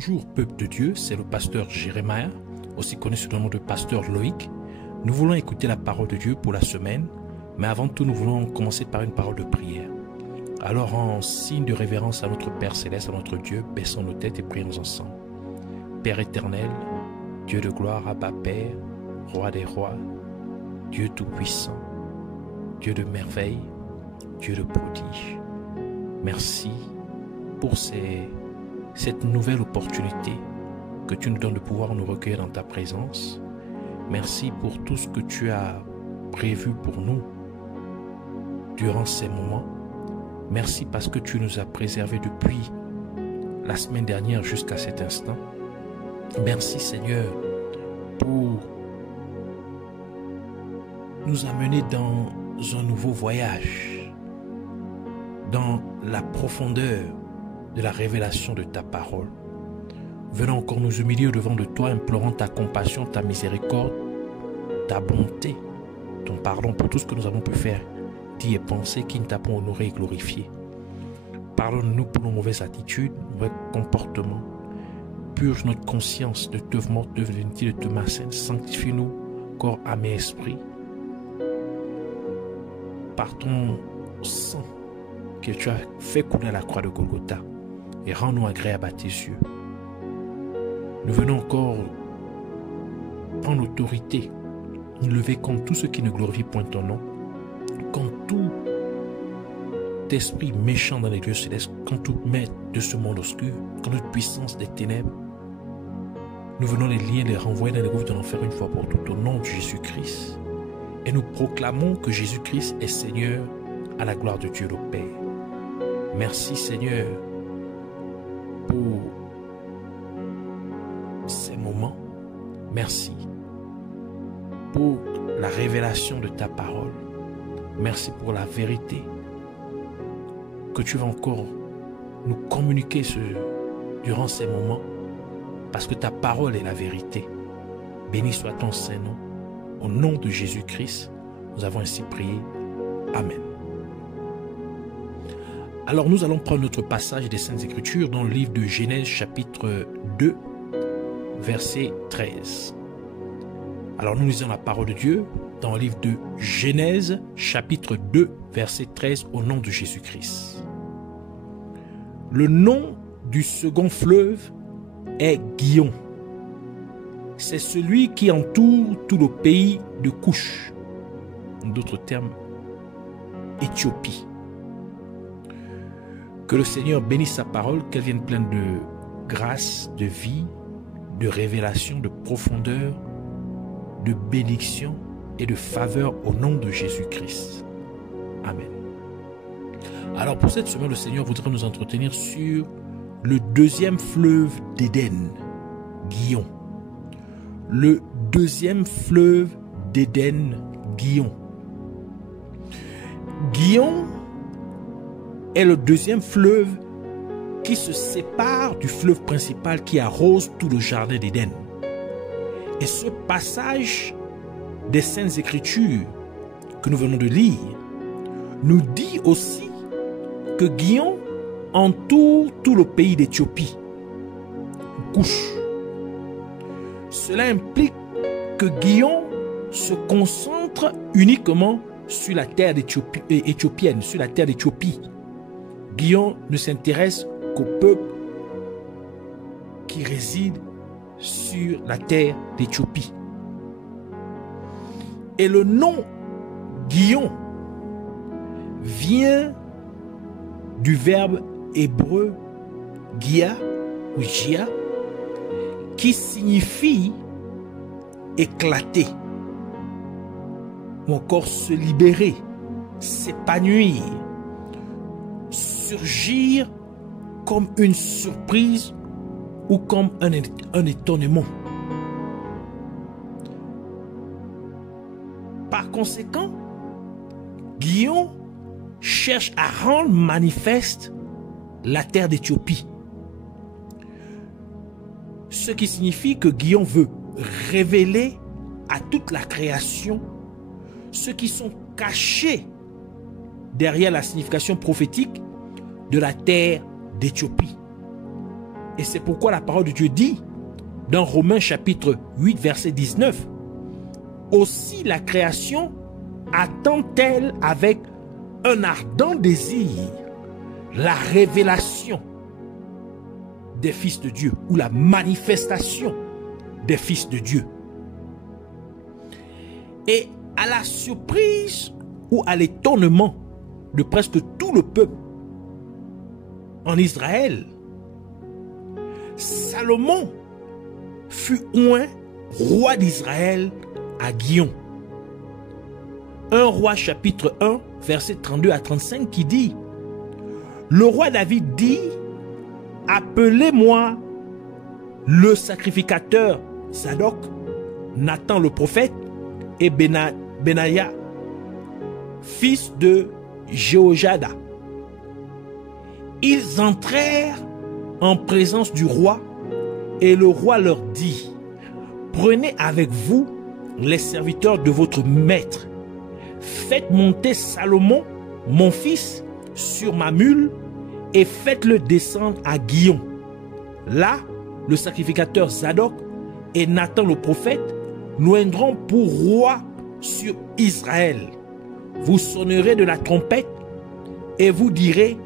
Bonjour peuple de Dieu, c'est le pasteur Jérémia, aussi connu sous le nom de pasteur Loïc. Nous voulons écouter la parole de Dieu pour la semaine, mais avant tout nous voulons commencer par une parole de prière. Alors en signe de révérence à notre Père Céleste, à notre Dieu, baissons nos têtes et prions ensemble. Père éternel, Dieu de gloire, Abba Père, Roi des rois, Dieu tout-puissant, Dieu de merveille, Dieu de prodige. Merci pour cette nouvelle opportunité que tu nous donnes de pouvoir nous recueillir dans ta présence. Merci pour tout ce que tu as prévu pour nous durant ces moments. Merci parce que tu nous as préservés depuis la semaine dernière jusqu'à cet instant. Merci Seigneur pour nous amener dans un nouveau voyage, dans la profondeur de la révélation de ta parole. Venons encore nous humilier au-devant de toi, implorant ta compassion, ta miséricorde, ta bonté, ton pardon pour tout ce que nous avons pu faire, dire et penser qui ne t'a pas honoré et glorifié. Pardonne-nous pour nos mauvaises attitudes, mauvais comportements. Purge notre conscience de d'œuvres mortes, d'œuvres inutiles, de ma saine. Sanctifie-nous, corps, âme et esprit, par ton sang que tu as fait couler à la croix de Golgotha, et rends-nous agréables à tes yeux. Nous venons encore prendre l'autorité, nous lever contre tout ce qui ne glorifie point ton nom, contre tout esprit méchant dans les lieux célestes, contre tout maître de ce monde obscur, contre toute puissance des ténèbres. Nous venons les lier, les renvoyer dans les gouffres de l'enfer une fois pour toutes au nom de Jésus-Christ. Et nous proclamons que Jésus-Christ est Seigneur à la gloire de Dieu le Père. Merci Seigneur pour ces moments. Merci pour la révélation de ta parole. Merci pour la vérité que tu vas encore nous communiquer durant ces moments, parce que ta parole est la vérité. Béni soit ton Saint-Nom. Au nom de Jésus-Christ, nous avons ainsi prié. Amen. Alors nous allons prendre notre passage des Saintes Écritures dans le livre de Genèse chapitre 2, verset 13. Alors nous lisons la parole de Dieu dans le livre de Genèse chapitre 2, verset 13 au nom de Jésus-Christ. Le nom du second fleuve est Gihon. C'est celui qui entoure tout le pays de Couche. En d'autres termes, Éthiopie. Que le Seigneur bénisse sa parole, qu'elle vienne pleine de grâce, de vie, de révélation, de profondeur, de bénédiction et de faveur au nom de Jésus-Christ. Amen. Alors pour cette semaine, le Seigneur voudrait nous entretenir sur le deuxième fleuve d'Éden, Gihon. Le deuxième fleuve d'Éden, Gihon. Gihon est le deuxième fleuve qui se sépare du fleuve principal qui arrose tout le jardin d'Éden. Et ce passage des Saintes Écritures que nous venons de lire nous dit aussi que Gihon entoure tout le pays d'Éthiopie, Couche. Cela implique que Gihon se concentre uniquement sur la terre éthiopienne, sur la terre d'Éthiopie. Gihon ne s'intéresse qu'au peuple qui réside sur la terre d'Éthiopie. Et le nom Gihon vient du verbe hébreu Gia ou Gia, qui signifie éclater ou encore se libérer, s'épanouir, surgir comme une surprise ou comme un étonnement. Par conséquent, Gihon cherche à rendre manifeste la terre d'Éthiopie. Ce qui signifie que Gihon veut révéler à toute la création ceux qui sont cachés derrière la signification prophétique de la terre d'Éthiopie. Et c'est pourquoi la parole de Dieu dit, dans Romains chapitre 8, verset 19, « Aussi la création attend-elle avec un ardent désir la révélation des fils de Dieu ou la manifestation des fils de Dieu. » Et à la surprise ou à l'étonnement de presque tout le peuple en Israël, Salomon fut oint roi d'Israël à Gihon. 1 Roi chapitre 1 verset 32 à 35 qui dit: le roi David dit, appelez-moi le sacrificateur Zadok, Nathan le prophète et Benaïa, fils de Jéhojada. Ils entrèrent en présence du roi et le roi leur dit, prenez avec vous les serviteurs de votre maître, faites monter Salomon, mon fils, sur ma mule et faites-le descendre à Gihon. Là, le sacrificateur Zadok et Nathan le prophète l'oindront pour roi sur Israël. Vous sonnerez de la trompette et vous direz,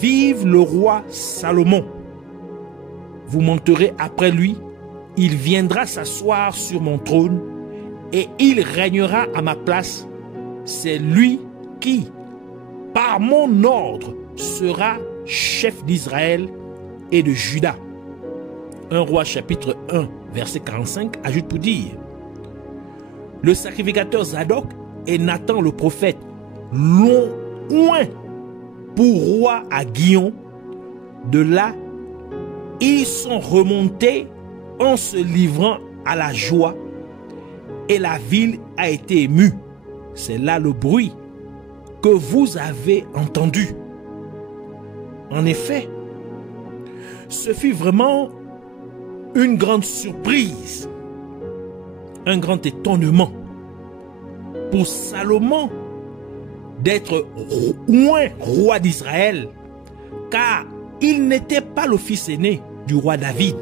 vive le roi Salomon. Vous monterez après lui, il viendra s'asseoir sur mon trône et il régnera à ma place. C'est lui qui, par mon ordre, sera chef d'Israël et de Juda. 1 Roi chapitre 1 verset 45 ajoute pour dire, le sacrificateur Zadok et Nathan le prophète l'ont oint pour roi à Gihon. De là, ils sont remontés en se livrant à la joie et la ville a été émue. C'est là le bruit que vous avez entendu. En effet, ce fut vraiment une grande surprise, un grand étonnement pour Salomon d'être oint roi d'Israël, car il n'était pas le fils aîné du roi David.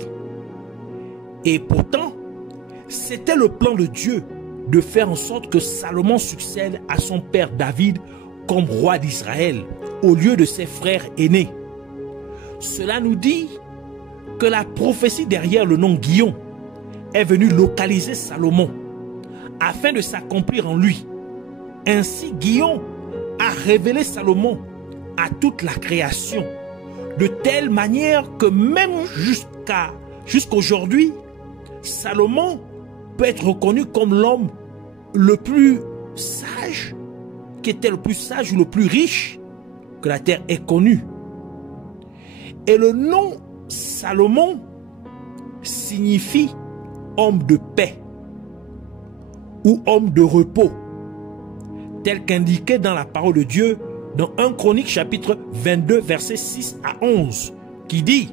Et pourtant, c'était le plan de Dieu de faire en sorte que Salomon succède à son père David comme roi d'Israël au lieu de ses frères aînés. Cela nous dit que la prophétie derrière le nom Gihon est venue localiser Salomon afin de s'accomplir en lui. Ainsi, Gihon a révélé Salomon à toute la création de telle manière que même jusqu'aujourd'hui, Salomon peut être reconnu comme l'homme le plus sage, qui était le plus sage ou le plus riche que la terre ait connu. Et le nom Salomon signifie homme de paix ou homme de repos, tel qu'indiqué dans la parole de Dieu dans 1 Chronique chapitre 22 versets 6 à 11 qui dit: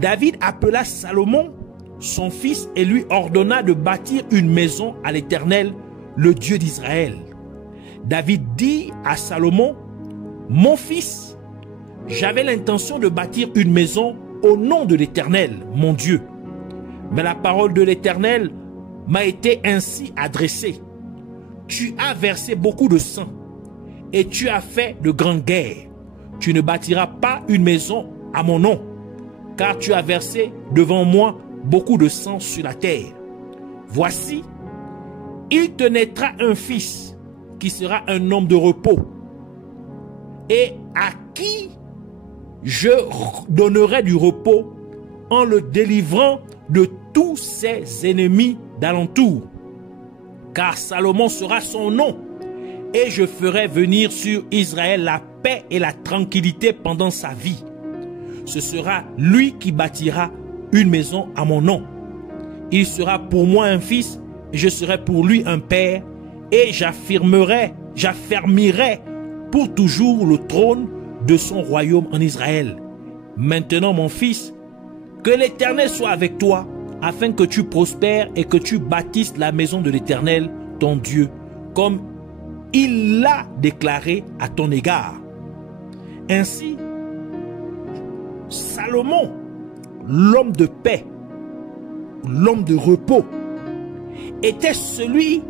David appela Salomon son fils et lui ordonna de bâtir une maison à l'Éternel, le Dieu d'Israël. David dit à Salomon: mon fils, j'avais l'intention de bâtir une maison au nom de l'Éternel, mon Dieu. Mais la parole de l'Éternel m'a été ainsi adressée. Tu as versé beaucoup de sang et tu as fait de grandes guerres. Tu ne bâtiras pas une maison à mon nom, car tu as versé devant moi beaucoup de sang sur la terre. Voici, il te naîtra un fils qui sera un homme de repos et à qui je donnerai du repos en le délivrant de tous ses ennemis d'alentour. Car Salomon sera son nom et je ferai venir sur Israël la paix et la tranquillité pendant sa vie. Ce sera lui qui bâtira une maison à mon nom. Il sera pour moi un fils et je serai pour lui un père et j'affermirai pour toujours le trône de son royaume en Israël. Maintenant, mon fils, que l'Éternel soit avec toi, afin que tu prospères et que tu bâtisses la maison de l'Éternel, ton Dieu, comme il l'a déclaré à ton égard. Ainsi, Salomon, l'homme de paix, l'homme de repos, était celui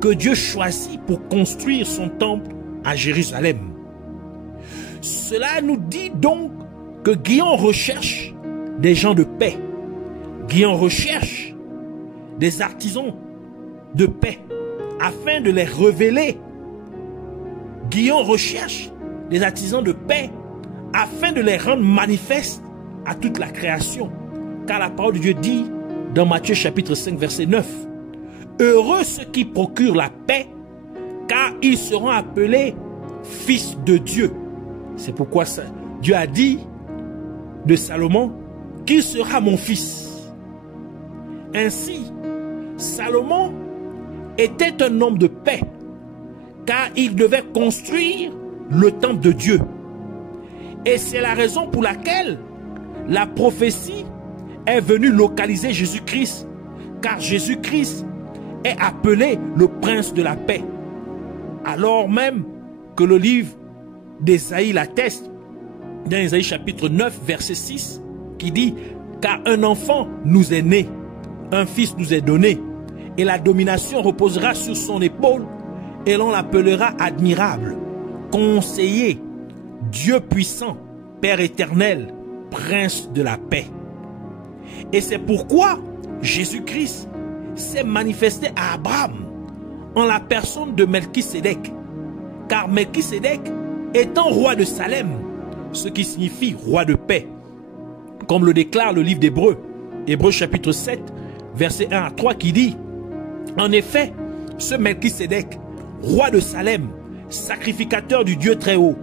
que Dieu choisit pour construire son temple à Jérusalem. Cela nous dit donc que Guillaume recherche des gens de paix. Guillaume recherche des artisans de paix afin de les révéler. Guillaume recherche des artisans de paix afin de les rendre manifestes à toute la création. Car la parole de Dieu dit dans Matthieu chapitre 5 verset 9, « Heureux ceux qui procurent la paix, car ils seront appelés fils de Dieu. » C'est pourquoi Dieu a dit de Salomon qu'il sera mon fils. Ainsi, Salomon était un homme de paix, car il devait construire le temple de Dieu. Et c'est la raison pour laquelle la prophétie est venue localiser Jésus-Christ, car Jésus-Christ est appelé le prince de la paix. Alors même que le livre d'Ésaïe l'atteste, dans Ésaïe chapitre 9 verset 6, qui dit « Car un enfant nous est né, un fils nous est donné, et la domination reposera sur son épaule, et l'on l'appellera admirable, conseiller, Dieu puissant, Père éternel, prince de la paix. » Et c'est pourquoi Jésus-Christ s'est manifesté à Abraham en la personne de Melchisédek. Car Melchisédek étant roi de Salem, ce qui signifie roi de paix, comme le déclare le livre d'Hébreux, Hébreux chapitre 7, verset 1 à 3, qui dit « En effet, ce Melchisédek, roi de Salem, sacrificateur du Dieu très haut,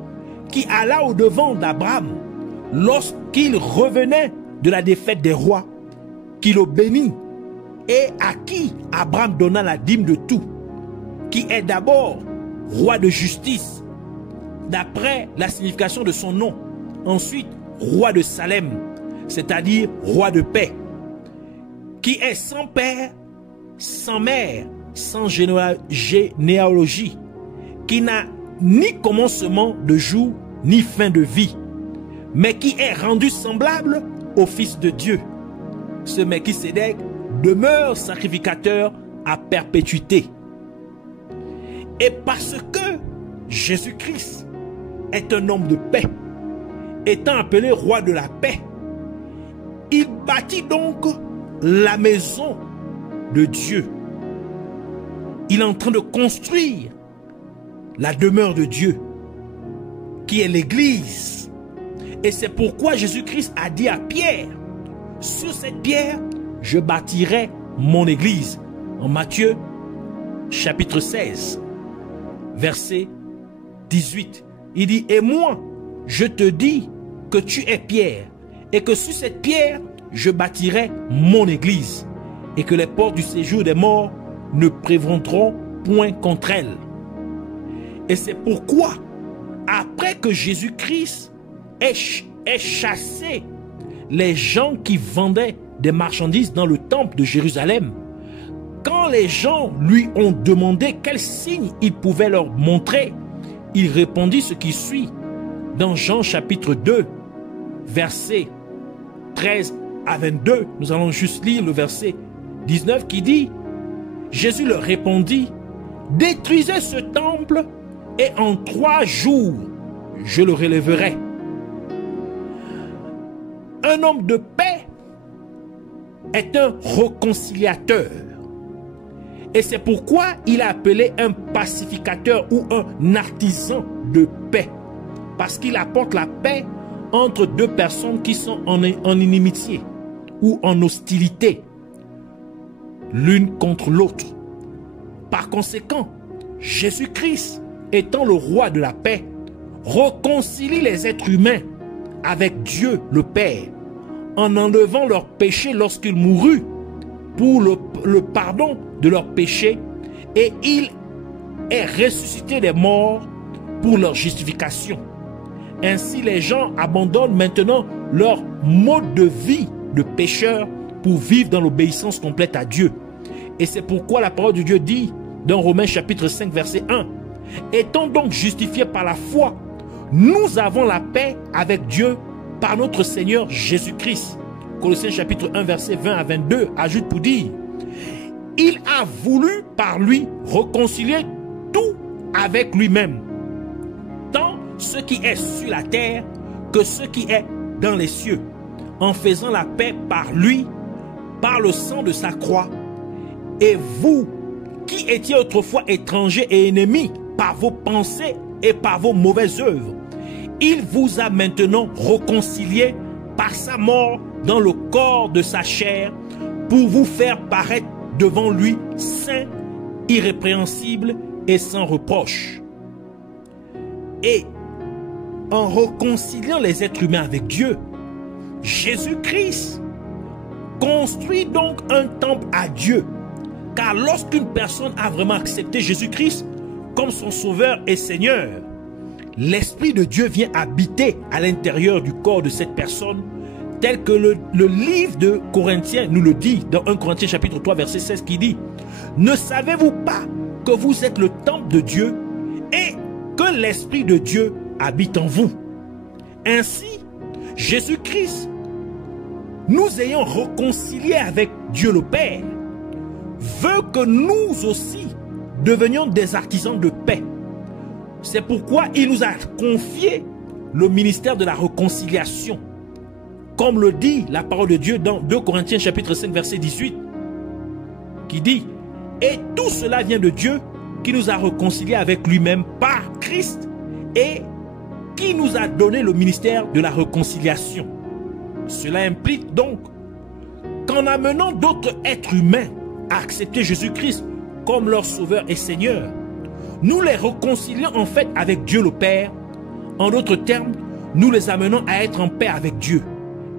qui alla au-devant d'Abraham lorsqu'il revenait de la défaite des rois, qui le bénit et à qui Abraham donna la dîme de tout, qui est d'abord roi de justice, d'après la signification de son nom, ensuite roi de Salem, c'est-à-dire roi de paix, qui est sans père, sans mère, sans généalogie, qui n'a ni commencement de jour, ni fin de vie, mais qui est rendu semblable au Fils de Dieu. Ce Melchisédek demeure sacrificateur à perpétuité. Et parce que Jésus-Christ est un homme de paix, étant appelé roi de la paix, il bâtit donc la maison de Dieu. Il est en train de construire la demeure de Dieu, qui est l'Église. Et c'est pourquoi Jésus-Christ a dit à Pierre, sur cette pierre, je bâtirai mon Église. En Matthieu, chapitre 16, verset 18. Il dit, et moi, je te dis que tu es Pierre, et que sur cette pierre, je bâtirai mon Église, et que les portes du séjour des morts ne prévaudront point contre elle. Et c'est pourquoi, après que Jésus-Christ ait chassé les gens qui vendaient des marchandises dans le temple de Jérusalem, quand les gens lui ont demandé quel signe il pouvait leur montrer, il répondit ce qui suit dans Jean chapitre 2, versets 13 à 22. Nous allons juste lire le verset 19 qui dit, Jésus leur répondit, détruisez ce temple et en 3 jours, je le relèverai. Un homme de paix est un réconciliateur. Et c'est pourquoi il est appelé un pacificateur ou un artisan de paix. Parce qu'il apporte la paix entre deux personnes qui sont en inimitié ou en hostilité l'une contre l'autre. Par conséquent, Jésus-Christ, étant le roi de la paix, réconcilie les êtres humains avec Dieu le Père, en enlevant leurs péchés lorsqu'il mourut pour le pardon de leurs péchés, et il est ressuscité des morts pour leur justification. Ainsi, les gens abandonnent maintenant leur mode de vie de pécheur pour vivre dans l'obéissance complète à Dieu. Et c'est pourquoi la parole de Dieu dit dans Romains chapitre 5 verset 1, étant donc justifiés par la foi, nous avons la paix avec Dieu par notre Seigneur Jésus-Christ. Colossiens chapitre 1 verset 20 à 22 ajoute pour dire, il a voulu par lui réconcilier tout avec lui-même, tant ce qui est sur la terre que ce qui est dans les cieux, en faisant la paix par lui, par le sang de sa croix. Et vous, qui étiez autrefois étrangers et ennemis par vos pensées et par vos mauvaises œuvres, il vous a maintenant réconciliés par sa mort dans le corps de sa chair, pour vous faire paraître devant lui saint, irrépréhensible et sans reproche. Et en réconciliant les êtres humains avec Dieu, Jésus-Christ construit donc un temple à Dieu. Car lorsqu'une personne a vraiment accepté Jésus-Christ comme son sauveur et Seigneur, l'Esprit de Dieu vient habiter à l'intérieur du corps de cette personne, tel que le livre de Corinthiens nous le dit dans 1 Corinthiens chapitre 3 verset 16 qui dit, ne savez-vous pas que vous êtes le temple de Dieu et que l'Esprit de Dieu habite en vous? Ainsi, Jésus-Christ, nous ayant réconciliés avec Dieu le Père, veut que nous aussi devenions des artisans de paix. C'est pourquoi il nous a confié le ministère de la réconciliation, comme le dit la parole de Dieu dans 2 Corinthiens chapitre 5 verset 18, qui dit, et tout cela vient de Dieu qui nous a réconciliés avec lui-même par Christ et qui nous a donné le ministère de la réconciliation. Cela implique donc qu'en amenant d'autres êtres humains à accepter Jésus-Christ comme leur sauveur et Seigneur, nous les réconcilions en fait avec Dieu le Père. En d'autres termes, nous les amenons à être en paix avec Dieu.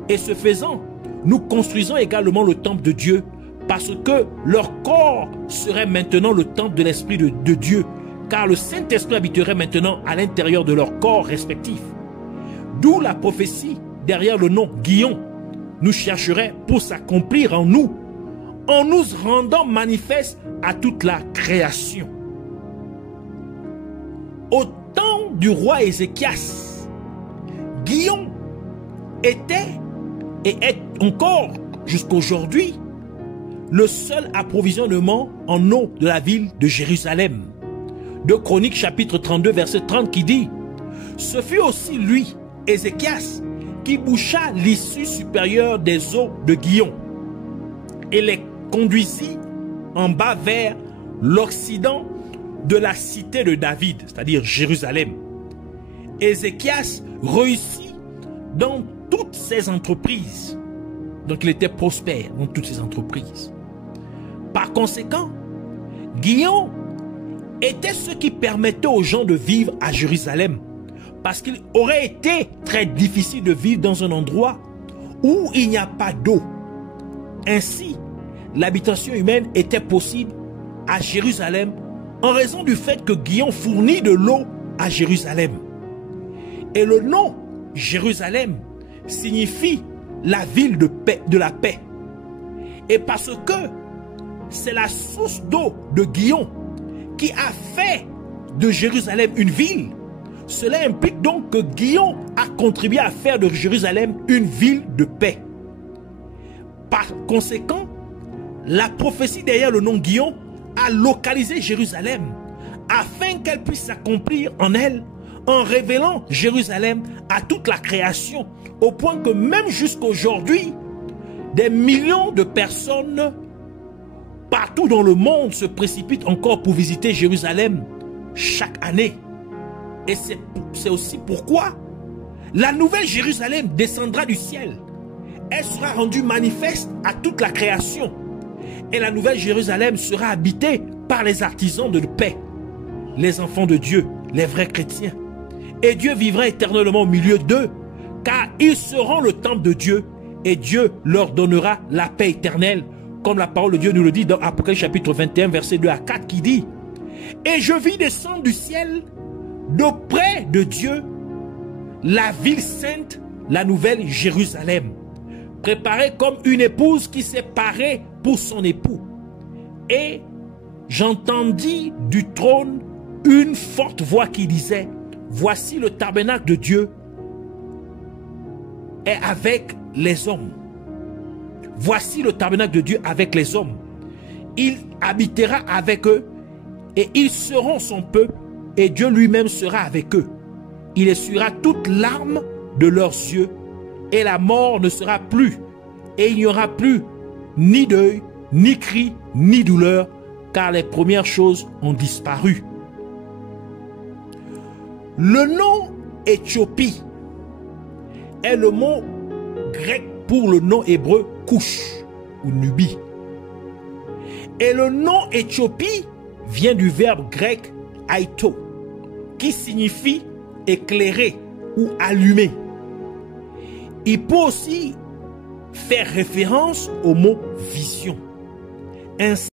Et ce faisant, nous construisons également le temple de Dieu, parce que leur corps serait maintenant le temple de l'Esprit de Dieu, car le Saint-Esprit habiterait maintenant à l'intérieur de leur corps respectif. D'où la prophétie derrière le nom Guillon nous chercherait pour s'accomplir en nous rendant manifeste à toute la création. Au temps du roi Ézéchias, Guillon était et est encore jusqu'aujourd'hui le seul approvisionnement en eau de la ville de Jérusalem. De Chroniques chapitre 32 verset 30 qui dit, ce fut aussi lui, Ézéchias, qui boucha l'issue supérieure des eaux de Guillon et les conduisit en bas vers l'occident de la cité de David, c'est-à-dire Jérusalem. Ézéchias réussit dans toutes ses entreprises. Donc il était prospère dans toutes ses entreprises. Par conséquent, Guillon était ce qui permettait aux gens de vivre à Jérusalem, parce qu'il aurait été très difficile de vivre dans un endroit où il n'y a pas d'eau. Ainsi, l'habitation humaine était possible à Jérusalem en raison du fait que Guillon fournit de l'eau à Jérusalem. Et le nom Jérusalem signifie la ville de paix, de la paix. Et parce que c'est la source d'eau de Guillon qui a fait de Jérusalem une ville, cela implique donc que Guillon a contribué à faire de Jérusalem une ville de paix. Par conséquent, la prophétie derrière le nom Guillon a localisé Jérusalem afin qu'elle puisse s'accomplir en elle, en révélant Jérusalem à toute la création, au point que même jusqu'aujourd'hui, des millions de personnes partout dans le monde se précipitent encore pour visiter Jérusalem chaque année. Et c'est aussi pourquoi la nouvelle Jérusalem descendra du ciel. Elle sera rendue manifeste à toute la création. Et la nouvelle Jérusalem sera habitée par les artisans de paix, les enfants de Dieu, les vrais chrétiens. Et Dieu vivra éternellement au milieu d'eux, car ils seront le temple de Dieu, et Dieu leur donnera la paix éternelle, comme la parole de Dieu nous le dit dans Apocalypse chapitre 21, verset 2 à 4, qui dit « Et je vis descendre du ciel, d'auprès de Dieu, la ville sainte, la nouvelle Jérusalem, préparée comme une épouse qui s'est parée pour son époux. Et j'entendis du trône une forte voix qui disait, voici le tabernacle de Dieu est avec les hommes. Voici le tabernacle de Dieu avec les hommes. Il habitera avec eux et ils seront son peuple et Dieu lui-même sera avec eux. Il essuiera toute larme de leurs yeux et la mort ne sera plus. Et il n'y aura plus ni deuil, ni cri, ni douleur, car les premières choses ont disparu. Le nom Éthiopie est le mot grec pour le nom hébreu Cush ou Nubie. Et le nom Éthiopie vient du verbe grec aito, qui signifie éclairer ou allumer. Il peut aussi faire référence au mot vision. Ainsi,